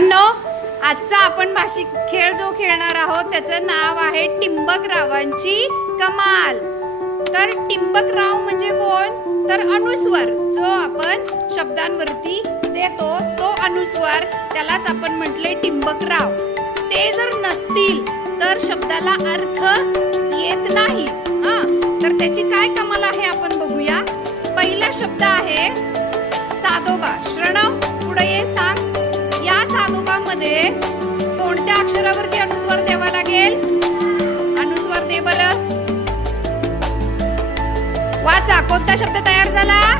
बाळांनो आजचा आपण भाषिक खेळ जो खेळणार आहोत त्याचं नाव आहे टिंबकरावांची कमाल. तर टिंबकराव म्हणजे कोण? तर अनुस्वर. जो आपण शब्दांवरती देतो तो अनुस्वर. त्यालाच आपण म्हटले टिंबकराव. ते जर नसतील तर शब्दाला अर्थ येत नाही. हा? तर त्याची कोणता शब्द तयार झाला?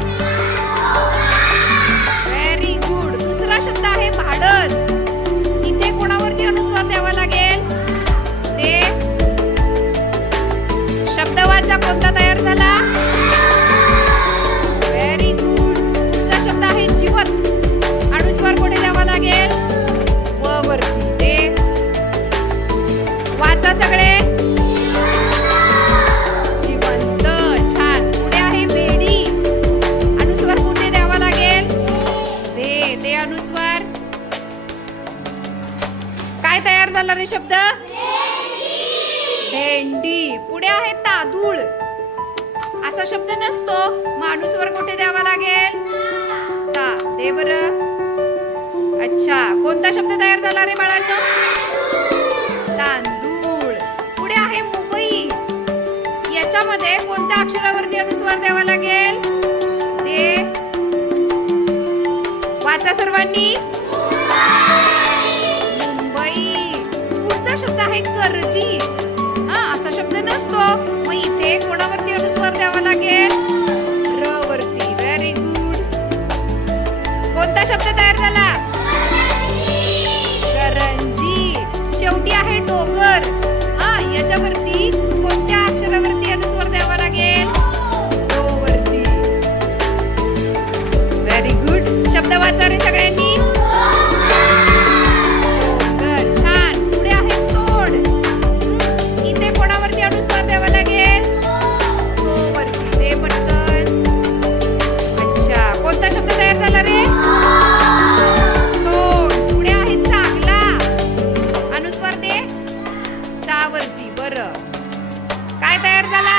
व्हेरी गुड दुसरा शब्द आहे भाडण. इथे कोणावरती अनुस्वार द्यावा लागेल? ते. शब्द वाचा कोणता तयार झाला? नंबर काय तयार झाला रे शब्द? भेंडी. पुढे आहे तादूळ असा शब्द नसतो. माणूसवर कुठे द्यावा लागेल? ता दे बर. अच्छा कोणता शब्द तयार झाला रे बाळांनो? तांदूळ. पुढे आहे मुंबई. याच्यामध्ये कोणत्या अक्षरावरती अनुस्वार द्यावा लागेल? ते वाचा सर्वांनी? मुंबई. पुढचा शब्द आहे करजी. हा असा शब्द नसतो. मग इथे कोणावरती अनुस्वार द्यावा लागेल? वाचा रे सगळ्यांनी छान. पुढे आहे तोड. इथे कोणावरती अनुस्वार द्यावा लागेल? तो वरती. दे पटकन अच्छा. कोणता शब्द तयार झाला रे? तोड. पुढे आहे चांगला. अनुस्वार दे चावरती. बर. काय तयार झाला?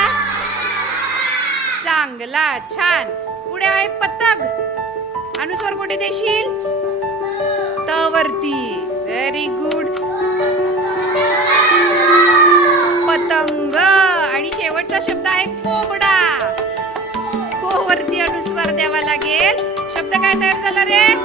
चांगला. छान. पुढे आहे पतंग. अनुस्वर कुठे देशील? त वरती. व्हेरी गुड पतंग. आणि शेवटचा शब्द आहे कोंबडा. को वरती अनुस्वर द्यावा लागेल. शब्द काय तयार झाला रे?